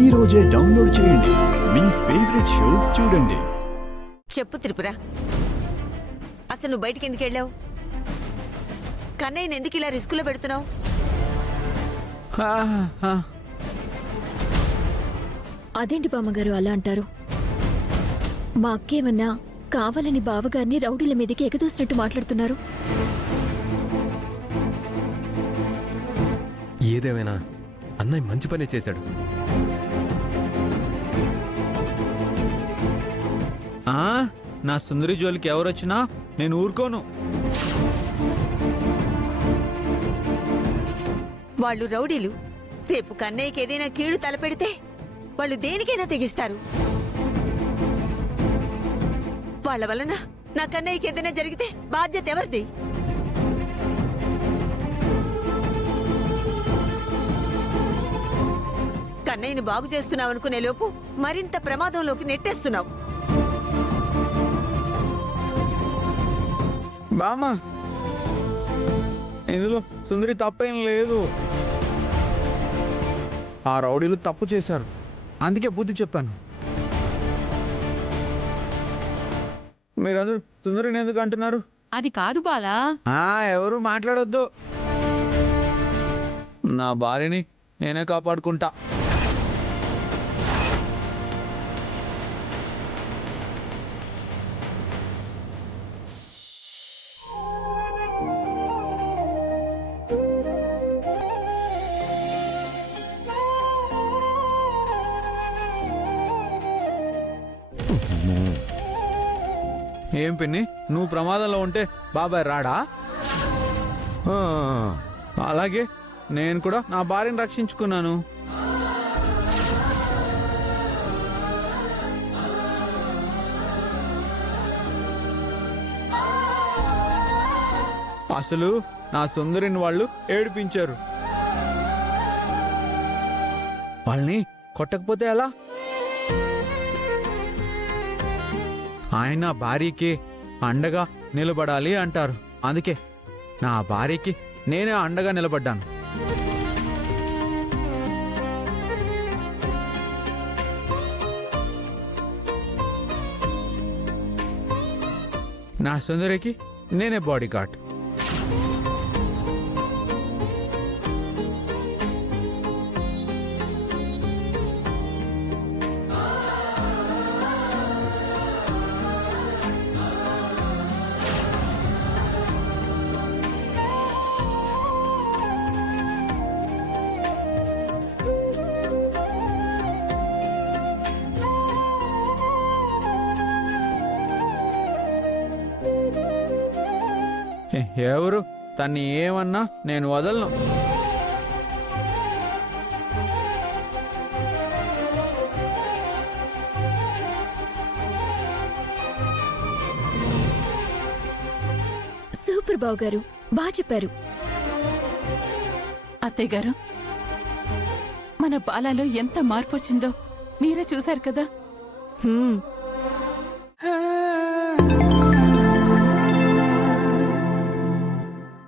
ఈ రోజే డౌన్లోడ్ చేయండి. మీ ఫేవరెట్ షోస్ చూడండి. చెప్పు త్రిపుర, అసలు నువ్వు బయటికి ఎందుకు వెళ్ళావు? కన్నయ్యని ఎందుకు ఇలా రిస్కులో పెడుతున్నావు? అదేంటి బామ్మగారు అలా అంటారు? మా అక్కేమన్నా కావాలని బావగారిని రౌడీల మీదకి ఎగదూసినట్టు మాట్లాడుతున్నారు. ఏదేమైనా అన్నయ్య మంచి పనే చేశాడు. నా సుందరి జోలికి ఎవరొచ్చినా నేను ఊరుకోను. వాళ్ళు రౌడీలు. రేపు కన్నయ్యకి ఏదైనా కీడు తలపెడితే వాళ్ళు దేనికైనా తెగిస్తారు. వాళ్ళ వలన నా కన్నయ్యకి ఏదైనా జరిగితే బాధ్యత ఎవరిది? కన్నయ్యని బాగు చేస్తున్నావు అనుకునే లోపు మరింత ప్రమాదంలోకి నెట్టేస్తున్నావు. బామ్మ, ఇందులో సుందరి తప్పేం లేదు. ఆ రౌడీలు తప్పు చేశారు, అందుకే బుద్ధి చెప్పాను. మీరందరూ సుందరిని ఎందుకు అంటున్నారు? అది కాదు బాలా. ఎవరు మాట్లాడొద్దు. నా భార్యని నేనే కాపాడుకుంటా. ఏం పిన్ని, నువ్వు ప్రమాదంలో ఉంటే బాబాయ్ రాడా? అలాగే నేను కూడా నా భార్యను రక్షించుకున్నాను. అసలు నా సుందరిని వాళ్ళు ఏడిపించారు. వాళ్ళని కొట్టకపోతే ఎలా? ఆయన భార్యకి అండగా నిలబడాలి అంటారు. అందుకే నా భార్యకి నేనే అండగా నిలబడ్డాను. నా సుందరికి నేనే బాడీ గార్డ్. ఎవరు తన్ని ఏమన్నా నేను వదలను. సూపర్ బావు గారు, బాగా చెప్పారు. అత్తయ్య గారు, మన బాలాలో ఎంత మార్పు వచ్చిందో మీరే చూశారు కదా.